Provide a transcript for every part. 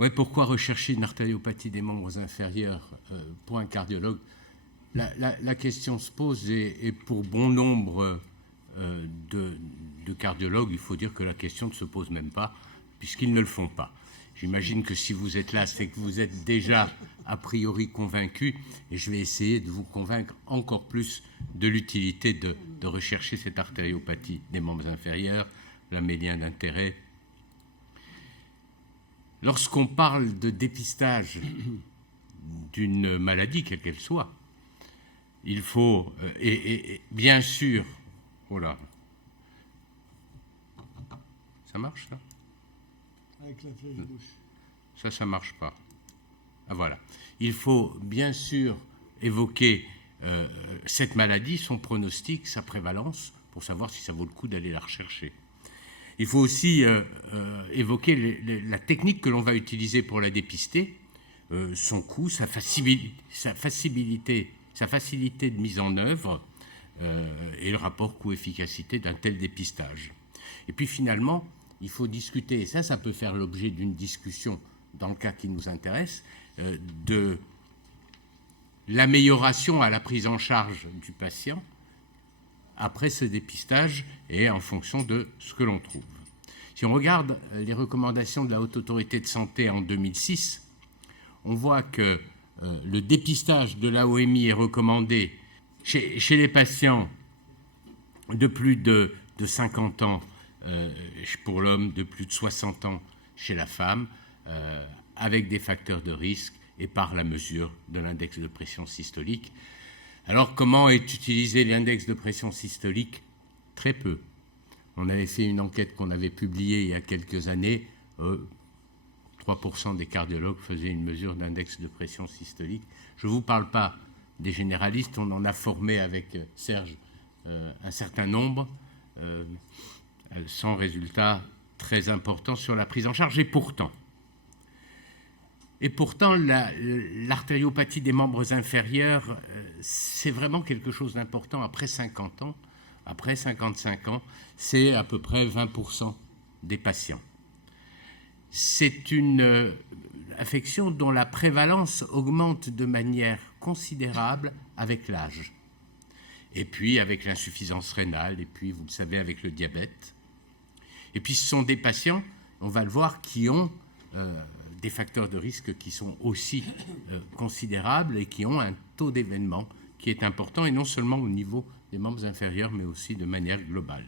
Ouais, pourquoi rechercher une artériopathie des membres inférieurs pour un cardiologue? La question se pose et pour bon nombre de cardiologues, il faut dire que la question ne se pose même pas, puisqu'ils ne le font pas. J'imagine que si vous êtes là, c'est que vous êtes déjà a priori convaincu, et je vais essayer de vous convaincre encore plus de l'utilité de rechercher cette artériopathie des membres inférieurs, la met lien d'intérêt. Lorsqu'on parle de dépistage d'une maladie, quelle qu'elle soit, il faut, et bien sûr, oh là, ça marche ça? Avec la flèche gauche. Ça marche pas. Ah voilà. Il faut bien sûr évoquer cette maladie, son pronostic, sa prévalence, pour savoir si ça vaut le coup d'aller la rechercher. Il faut aussi évoquer la technique que l'on va utiliser pour la dépister, son coût, sa facilité de mise en œuvre et le rapport coût-efficacité d'un tel dépistage. Et puis finalement, il faut discuter, et ça peut faire l'objet d'une discussion dans le cas qui nous intéresse, de l'amélioration à la prise en charge du patient après ce dépistage et en fonction de ce que l'on trouve. Si on regarde les recommandations de la Haute Autorité de Santé en 2006, on voit que le dépistage de l'AOMI est recommandé chez les patients de plus de 50 ans pour l'homme, de plus de 60 ans chez la femme, avec des facteurs de risque et par la mesure de l'index de pression systolique. Alors, comment est utilisé l'index de pression systolique? Très peu. On avait fait une enquête qu'on avait publiée il y a quelques années. 3% des cardiologues faisaient une mesure d'index de pression systolique. Je ne vous parle pas des généralistes. On en a formé avec Serge un certain nombre, sans résultat très important sur la prise en charge. Et pourtant, l'artériopathie des membres inférieurs, c'est vraiment quelque chose d'important. Après 50 ans, après 55 ans, c'est à peu près 20% des patients. C'est une affection dont la prévalence augmente de manière considérable avec l'âge. Et puis avec l'insuffisance rénale, et puis, vous le savez, avec le diabète. Et puis ce sont des patients, on va le voir, qui ont des facteurs de risque qui sont aussi considérables et qui ont un taux d'événement qui est important, et non seulement au niveau des membres inférieurs, mais aussi de manière globale.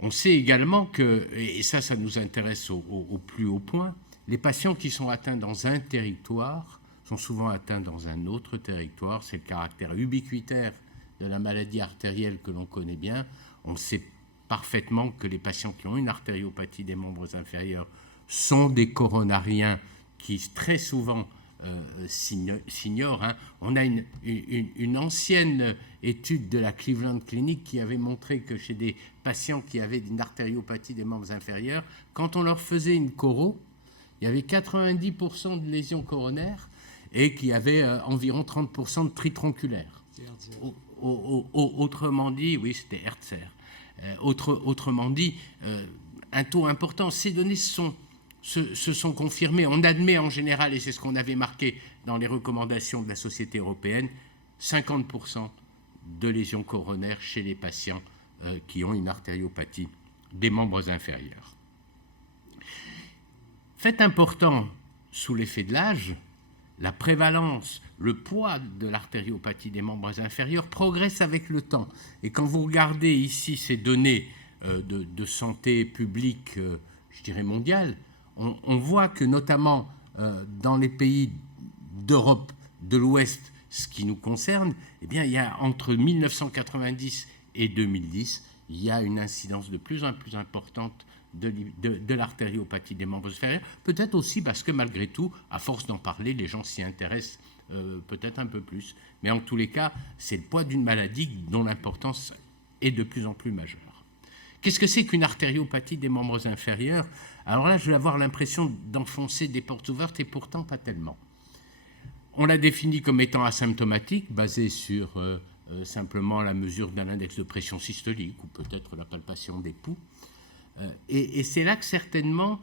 On sait également que, et ça nous intéresse au plus haut point, les patients qui sont atteints dans un territoire sont souvent atteints dans un autre territoire. C'est le caractère ubiquitaire de la maladie artérielle que l'on connaît bien. On sait parfaitement que les patients qui ont une artériopathie des membres inférieurs sont des coronariens qui très souvent s'ignorent. On a une ancienne étude de la Cleveland Clinic qui avait montré que chez des patients qui avaient une artériopathie des membres inférieurs, quand on leur faisait une coro, il y avait 90% de lésions coronaires et qu'il y avait environ 30% de tritronculaires. Autrement dit, oui, c'était Hertzer. Autrement dit, un taux important. Ces données se sont confirmées. On admet en général, et c'est ce qu'on avait marqué dans les recommandations de la Société européenne, 50% de lésions coronaires chez les patients qui ont une artériopathie des membres inférieurs. Fait important, sous l'effet de l'âge, la prévalence, le poids de l'artériopathie des membres inférieurs progresse avec le temps. Et quand vous regardez ici ces données de santé publique, je dirais mondiale, on voit que notamment dans les pays d'Europe de l'Ouest, ce qui nous concerne, eh bien, il y a entre 1990 et 2010, il y a une incidence de plus en plus importante de l'artériopathie des membres inférieurs, peut-être aussi parce que malgré tout, à force d'en parler, les gens s'y intéressent peut-être un peu plus. Mais en tous les cas, c'est le poids d'une maladie dont l'importance est de plus en plus majeure. Qu'est-ce que c'est qu'une artériopathie des membres inférieurs? Alors là, je vais avoir l'impression d'enfoncer des portes ouvertes et pourtant pas tellement. On l'a définie comme étant asymptomatique, basée sur simplement la mesure d'un index de pression systolique ou peut-être la palpation des pouls. Et c'est là que certainement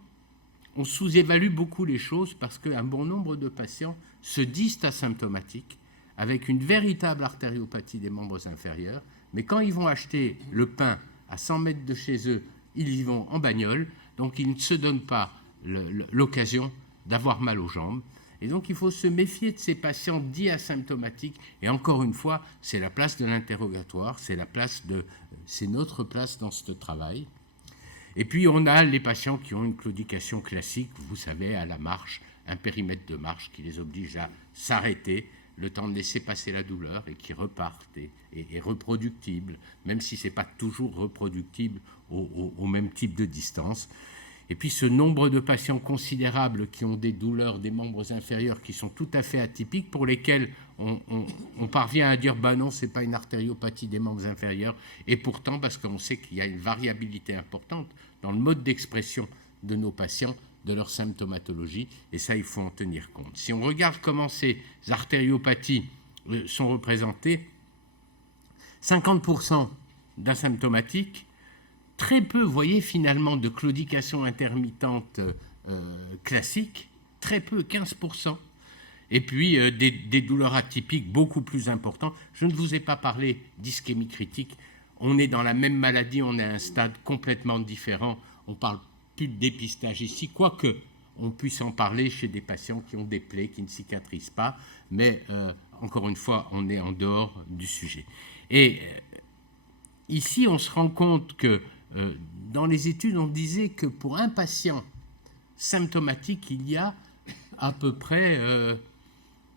on sous-évalue beaucoup les choses parce qu'un bon nombre de patients se disent asymptomatiques avec une véritable artériopathie des membres inférieurs, mais quand ils vont acheter le pain à 100 mètres de chez eux, ils y vont en bagnole, donc ils ne se donnent pas l'occasion d'avoir mal aux jambes. Et donc il faut se méfier de ces patients dits asymptomatiques. Et encore une fois, c'est la place de l'interrogatoire, c'est notre place dans ce travail. Et puis on a les patients qui ont une claudication classique, vous savez, à la marche, un périmètre de marche qui les oblige à s'arrêter, le temps de laisser passer la douleur et qui repartent et reproductible, même si ce n'est pas toujours reproductible au même type de distance. Et puis ce nombre de patients considérables qui ont des douleurs des membres inférieurs qui sont tout à fait atypiques, pour lesquels on parvient à dire bah non, ce n'est pas une artériopathie des membres inférieurs, et pourtant parce qu'on sait qu'il y a une variabilité importante dans le mode d'expression de nos patients, de leur symptomatologie, et ça, il faut en tenir compte. Si on regarde comment ces artériopathies sont représentées, 50% d'asymptomatiques, très peu, vous voyez, finalement, de claudication intermittente classique, très peu, 15%. Et puis des douleurs atypiques beaucoup plus importantes. Je ne vous ai pas parlé d'ischémie critique. On est dans la même maladie, on est à un stade complètement différent. On parle plus de dépistage ici, quoique on puisse en parler chez des patients qui ont des plaies qui ne cicatrisent pas. Mais encore une fois, on est en dehors du sujet. Et ici, on se rend compte que dans les études, on disait que pour un patient symptomatique, il y a à peu près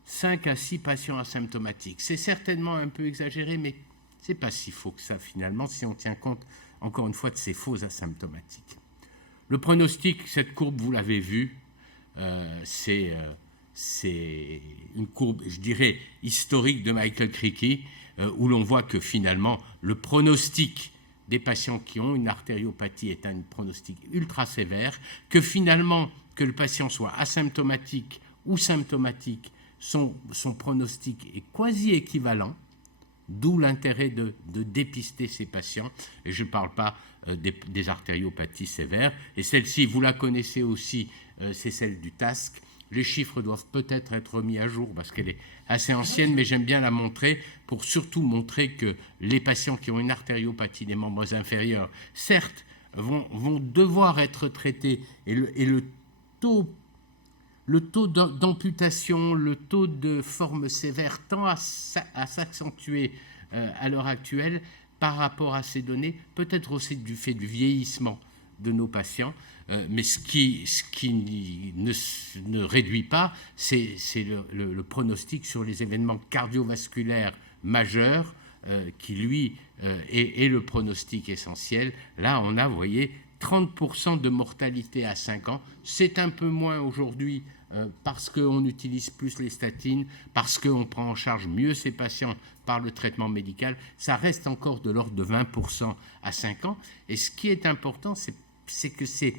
5 à 6 patients asymptomatiques. C'est certainement un peu exagéré, mais ce n'est pas si faux que ça finalement, si on tient compte, encore une fois, de ces faux asymptomatiques. Le pronostic, cette courbe, vous l'avez vue, c'est une courbe, je dirais, historique de Michael Kricky, où l'on voit que finalement, le pronostic des patients qui ont une artériopathie est un pronostic ultra sévère, que finalement, que le patient soit asymptomatique ou symptomatique, son pronostic est quasi équivalent, d'où l'intérêt de dépister ces patients. Et je ne parle pas des artériopathies sévères. Et celle-ci, vous la connaissez aussi, c'est celle du TASC. Les chiffres doivent peut-être être mis à jour parce qu'elle est assez ancienne, mais j'aime bien la montrer pour surtout montrer que les patients qui ont une artériopathie des membres inférieurs, certes, vont devoir être traités et le taux d'amputation, le taux de forme sévère tend à s'accentuer à l'heure actuelle par rapport à ces données, peut-être aussi du fait du vieillissement de nos patients, mais ce qui ne réduit pas, c'est le pronostic sur les événements cardiovasculaires majeurs qui, lui, est le pronostic essentiel. Là, on a, vous voyez, 30% de mortalité à 5 ans. C'est un peu moins aujourd'hui parce qu'on utilise plus les statines, parce qu'on prend en charge mieux ces patients par le traitement médical. Ça reste encore de l'ordre de 20% à 5 ans. Et ce qui est important, c'est que ces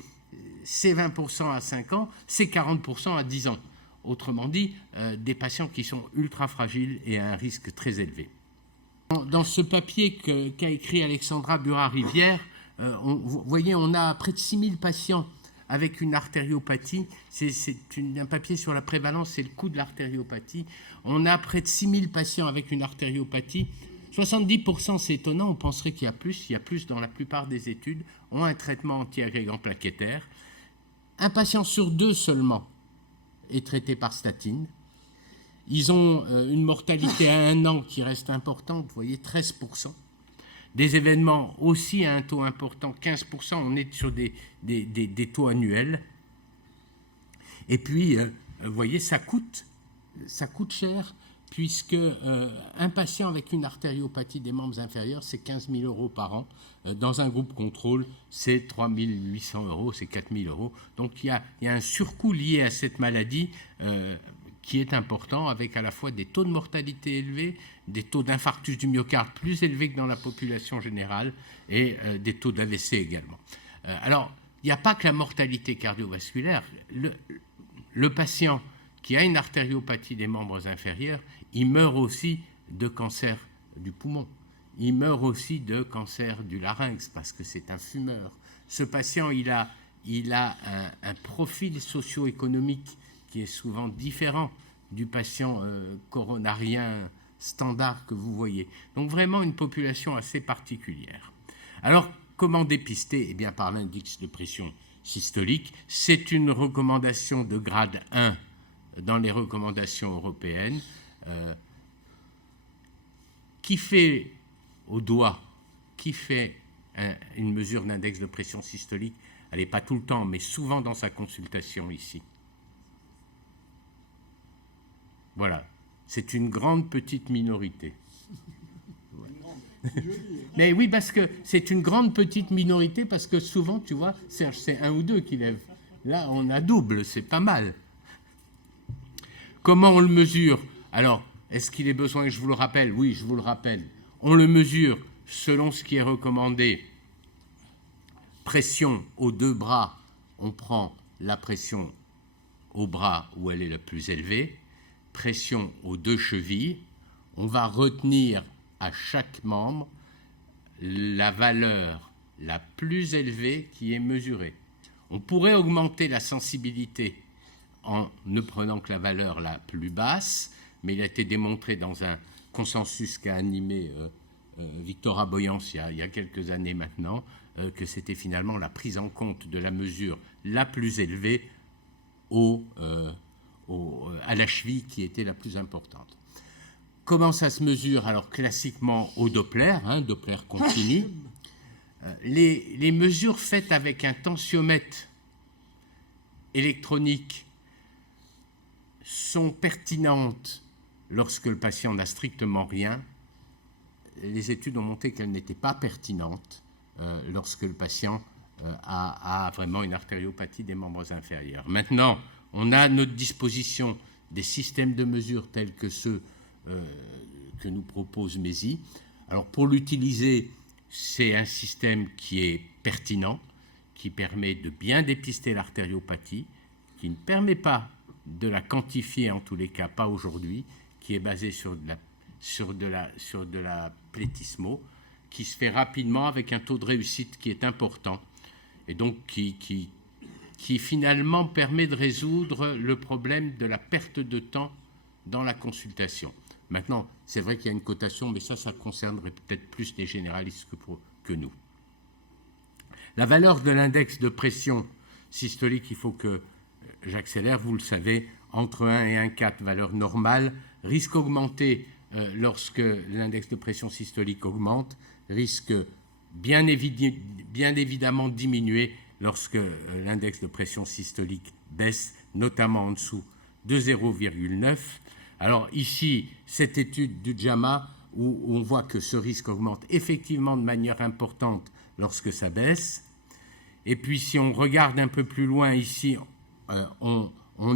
20% à 5 ans, c'est 40% à 10 ans. Autrement dit, des patients qui sont ultra fragiles et à un risque très élevé. Dans ce papier qu'a écrit Alexandra Burat-Rivière, vous voyez, on a près de 6000 patients avec une artériopathie. C'est un papier sur la prévalence et le coût de l'artériopathie. On a près de 6000 patients avec une artériopathie. 70%, c'est étonnant, on penserait qu'il y a plus. Il y a plus dans la plupart des études, ont un traitement antiagrégant plaquettaire. Un patient sur 2 seulement est traité par statine. Ils ont une mortalité à 1 an qui reste importante, vous voyez, 13%. Des événements aussi à un taux important, 15%, on est sur des taux annuels. Et puis, vous voyez, ça coûte cher, puisque un patient avec une artériopathie des membres inférieurs, c'est 15 000 € par an. Dans un groupe contrôle, c'est 3 800 €, c'est 4 000 €. Donc il y a un surcoût lié à cette maladie qui est important, avec à la fois des taux de mortalité élevés, des taux d'infarctus du myocarde plus élevés que dans la population générale, et des taux d'AVC également. Alors, il n'y a pas que la mortalité cardiovasculaire. Le patient qui a une artériopathie des membres inférieurs, il meurt aussi de cancer du poumon. Il meurt aussi de cancer du larynx parce que c'est un fumeur. Ce patient, il il a un profil socio-économique qui est souvent différent du patient coronarien standard que vous voyez. Donc vraiment une population assez particulière. Alors, comment dépister? Eh bien, par l'index de pression systolique. C'est une recommandation de grade 1 dans les recommandations européennes qui fait au doigt, qui fait une mesure d'index de pression systolique. Elle n'est pas tout le temps, mais souvent dans sa consultation ici. Voilà. C'est une grande petite minorité. Mais oui, parce que c'est une grande petite minorité, parce que souvent, tu vois, c'est un ou deux qui lèvent. Là, on a double, c'est pas mal. Comment on le mesure? Alors, est-ce qu'il est besoin que je vous le rappelle? Oui, je vous le rappelle. On le mesure selon ce qui est recommandé. Pression aux deux bras, on prend la pression au bras où elle est la plus élevée. Pression aux deux chevilles. On va retenir à chaque membre la valeur la plus élevée qui est mesurée. On pourrait augmenter la sensibilité en ne prenant que la valeur la plus basse, mais il a été démontré dans un consensus qu'a animé Victor Aboyance il y a quelques années maintenant, que c'était finalement la prise en compte de la mesure la plus élevée à la cheville qui était la plus importante. Comment ça se mesure? Alors classiquement au Doppler, Doppler continu. Les mesures faites avec un tensiomètre électronique sont pertinentes lorsque le patient n'a strictement rien. Les études ont montré qu'elles n'étaient pas pertinentes lorsque le patient a vraiment une artériopathie des membres inférieurs. Maintenant, on a à notre disposition des systèmes de mesure tels que ceux que nous propose MESI. Alors pour l'utiliser, c'est un système qui est pertinent, qui permet de bien dépister l'artériopathie, qui ne permet pas de la quantifier, en tous les cas pas aujourd'hui, qui est basé sur de la plétismo, qui se fait rapidement avec un taux de réussite qui est important, et donc qui finalement permet de résoudre le problème de la perte de temps dans la consultation. Maintenant, c'est vrai qu'il y a une cotation, mais ça concernerait peut-être plus les généralistes que nous. La valeur de l'index de pression systolique, il faut que j'accélère, vous le savez, entre 1 et 1,4, valeur normale, risque augmenté lorsque l'index de pression systolique augmente, risque bien évidemment diminué lorsque l'index de pression systolique baisse, notamment en dessous de 0,9. Alors ici, cette étude du JAMA, où on voit que ce risque augmente effectivement de manière importante lorsque ça baisse. Et puis si on regarde un peu plus loin ici, on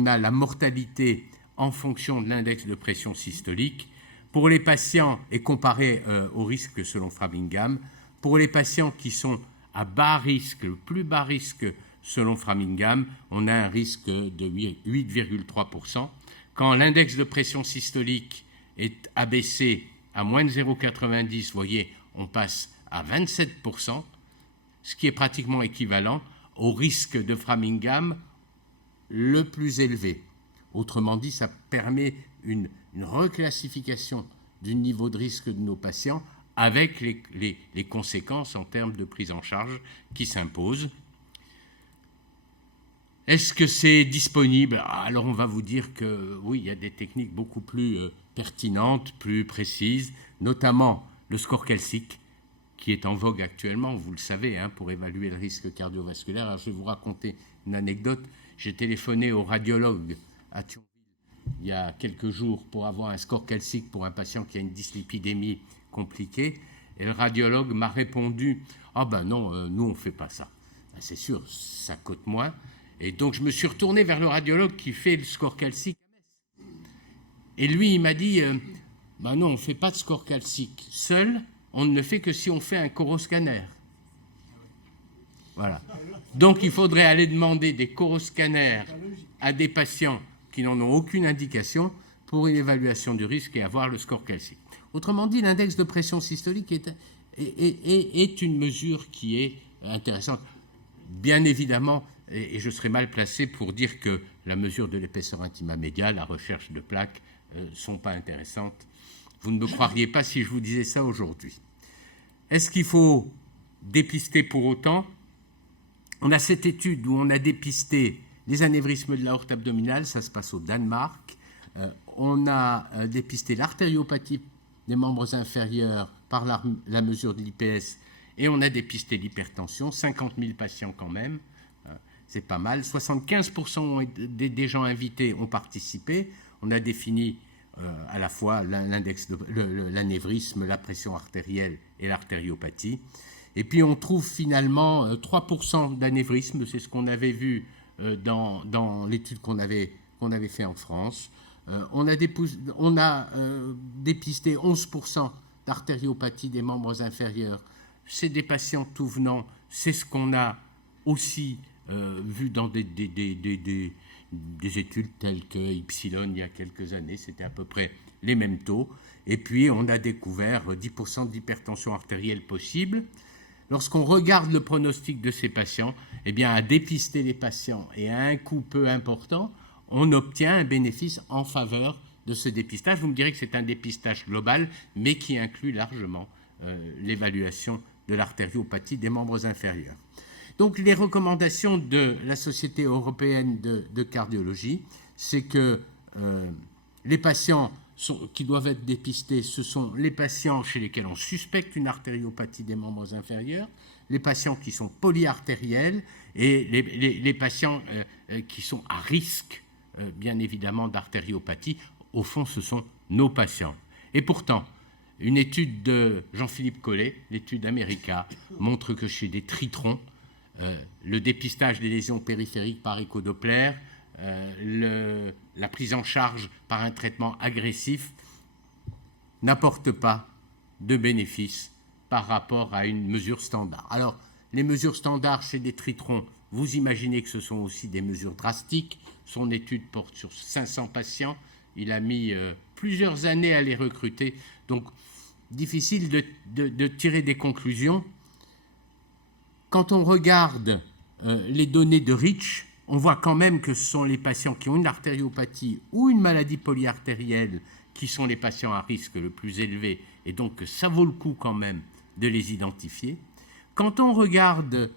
a la mortalité en fonction de l'index de pression systolique. Pour les patients, et comparé au risque selon Framingham, pour les patients qui sont à bas risque, le plus bas risque selon Framingham, on a un risque de 8,3%. Quand l'index de pression systolique est abaissé à moins de 0,90, vous voyez, on passe à 27%, ce qui est pratiquement équivalent au risque de Framingham le plus élevé. Autrement dit, ça permet une reclassification du niveau de risque de nos patients avec les conséquences en termes de prise en charge qui s'imposent. Est-ce que c'est disponible? Alors on va vous dire que oui, il y a des techniques beaucoup plus pertinentes, plus précises, notamment le score calcique, qui est en vogue actuellement, vous le savez, pour évaluer le risque cardiovasculaire. Alors je vais vous raconter une anecdote. J'ai téléphoné au radiologue à Thionville il y a quelques jours pour avoir un score calcique pour un patient qui a une dyslipidémie compliquée. Et le radiologue m'a répondu « Ah ben non, nous on ne fait pas ça. » Ben, c'est sûr, ça coûte moins. Et donc, je me suis retourné vers le radiologue qui fait le score calcique. Et lui, il m'a dit, ben non, on ne fait pas de score calcique. Seul, on ne le fait que si on fait un coroscanner. Voilà. Donc, il faudrait aller demander des coroscanners à des patients qui n'en ont aucune indication pour une évaluation du risque et avoir le score calcique. Autrement dit, l'index de pression systolique est une mesure qui est intéressante. Bien évidemment, et je serais mal placé pour dire que la mesure de l'épaisseur intima médiale, la recherche de plaques, ne sont pas intéressantes. Vous ne me croiriez pas si je vous disais ça aujourd'hui. Est-ce qu'il faut dépister pour autant? On a cette étude où on a dépisté les anévrismes de l'aorte abdominale, ça se passe au Danemark. On a dépisté l'artériopathie des membres inférieurs par la mesure de l'IPS et on a dépisté l'hypertension, 50 000 patients quand même, c'est pas mal. 75% des gens invités ont participé. On a défini à la fois l'index, l'anévrisme, la pression artérielle et l'artériopathie. Et puis on trouve finalement 3% d'anévrisme, c'est ce qu'on avait vu dans l'étude qu'on avait fait en France. On a dépisté 11% d'artériopathie des membres inférieurs. C'est des patients tout venant, c'est ce qu'on a aussi vu dans des études telles que Ypsilon il y a quelques années, c'était à peu près les mêmes taux. Et puis on a découvert 10% d'hypertension artérielle possible. Lorsqu'on regarde le pronostic de ces patients, eh bien, à dépister les patients et à un coût peu important, on obtient un bénéfice en faveur de ce dépistage. Vous me direz que c'est un dépistage global, mais qui inclut largement l'évaluation de l'artériopathie des membres inférieurs. Donc, les recommandations de la Société européenne de cardiologie, c'est que les patients qui doivent être dépistés, ce sont les patients chez lesquels on suspecte une artériopathie des membres inférieurs, les patients qui sont polyartériels et les patients qui sont à risque, bien évidemment, d'artériopathie. Au fond, ce sont nos patients. Et pourtant, une étude de Jean-Philippe Collet, l'étude America, montre que chez des tritrons, le dépistage des lésions périphériques par échodoppler, la prise en charge par un traitement agressif n'apporte pas de bénéfice par rapport à une mesure standard. Alors, les mesures standards chez des tritrons, vous imaginez que ce sont aussi des mesures drastiques. Son étude porte sur 500 patients. Il a mis plusieurs années à les recruter. Donc, difficile de tirer des conclusions. Quand on regarde les données de Rich, on voit quand même que ce sont les patients qui ont une artériopathie ou une maladie polyartérielle qui sont les patients à risque le plus élevé, et donc ça vaut le coup quand même de les identifier. Quand on regarde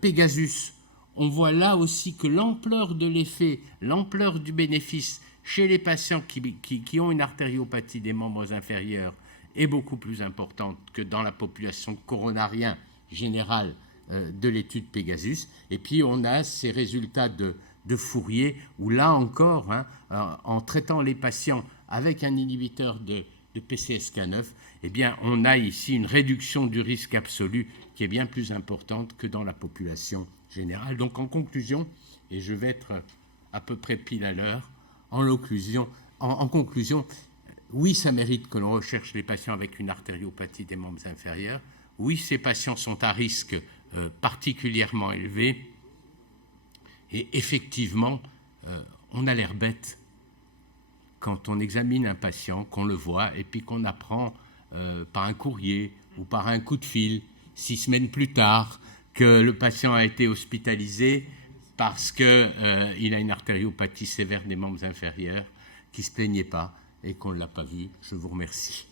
Pegasus, on voit là aussi que l'ampleur de l'effet, l'ampleur du bénéfice chez les patients qui ont une artériopathie des membres inférieurs est beaucoup plus importante que dans la population coronarien générale de l'étude Pegasus. Et puis on a ces résultats de Fourier où là encore, en traitant les patients avec un inhibiteur de PCSK9, eh bien on a ici une réduction du risque absolu qui est bien plus importante que dans la population générale. Donc en conclusion, et je vais être à peu près pile à l'heure, en conclusion, oui, ça mérite que l'on recherche les patients avec une artériopathie des membres inférieurs. Oui, ces patients sont à risque particulièrement élevé. Et effectivement, on a l'air bête quand on examine un patient, qu'on le voit, et puis qu'on apprend par un courrier ou par un coup de fil, 6 semaines plus tard, que le patient a été hospitalisé parce qu'il a une artériopathie sévère des membres inférieurs, qui ne se plaignait pas et qu'on ne l'a pas vu. Je vous remercie.